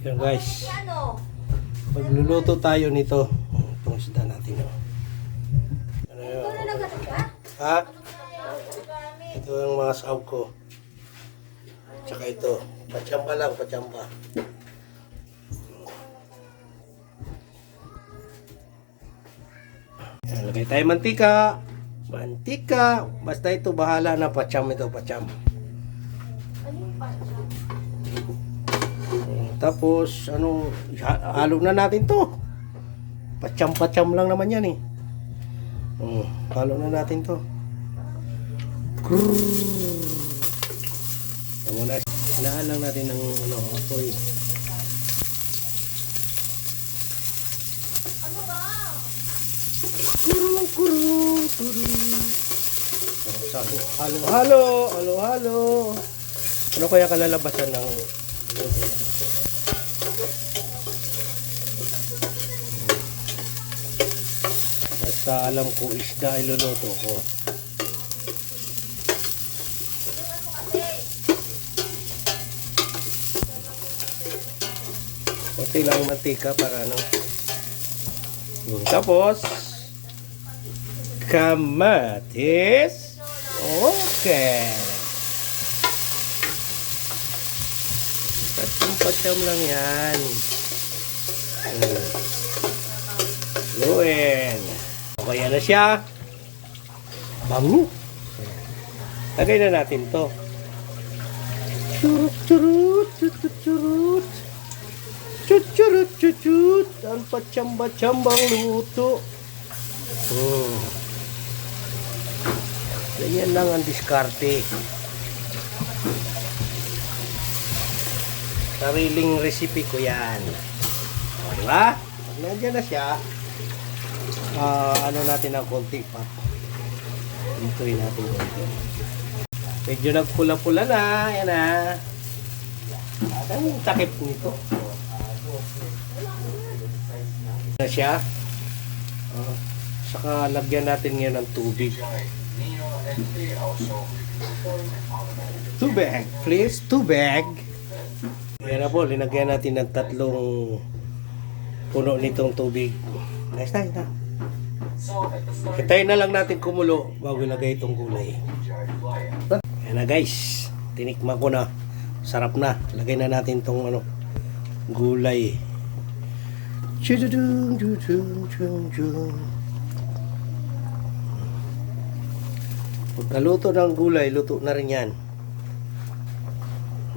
Yan guys, magluluto tayo nito. Itong isda natin. Ano yun? Ha? Ito yung mga sahog ko. Tsaka ito. Pachamba lang, pachamba. Yan, lagay tayo mantika. Mantika. Basta ito bahala na pacham ito, pacham. Tapos, halo na natin to. Pacham-pacham lang naman yan eh. Halo na natin to. Yan muna. Hinaan lang natin ng apoy. Halo. Ano kaya kalalabasan ng luto na? Basta alam ko isda iluluto ko. Kunti lang mantika para tapos kamatis. Okay. Pacham lang yan. Luin. Okay, yan na siya. Bango. Lagay na natin to. Churut. Ang pachamba-chambang luto. Ganyan lang ang diskarte. Sariling recipe ko yan. O, diba? Pag nandiyan na siya, natin ang konti pa. Hintuin natin konti. Medyo nagpula-pula na. Yan na. Ang takip nito. Na siya. Saka lagyan natin ngayon ng tubig. Tubig, please. Tubig. Yan na po, linagyan natin ng 3 puno nitong tubig. Nice na. Hintayin na lang natin kumulo bago ilagay itong gulay. Yan na guys, tinikman ko na. Sarap na. Lagay na natin itong gulay. Pagkaluto ng gulay, luto na rin yan.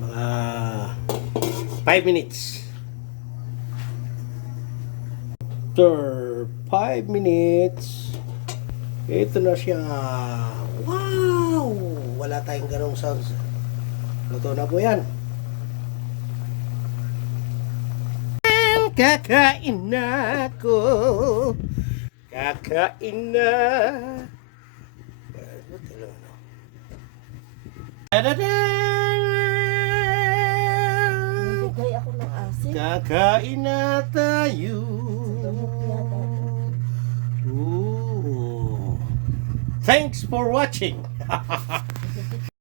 Mga 5 minutes. After 5 minutes, ito na siya. Wow! Wala tayong ganong sounds. Luto na po yan. Kakain na ako. Kakain na. Kakain na tayo. Thanks for watching.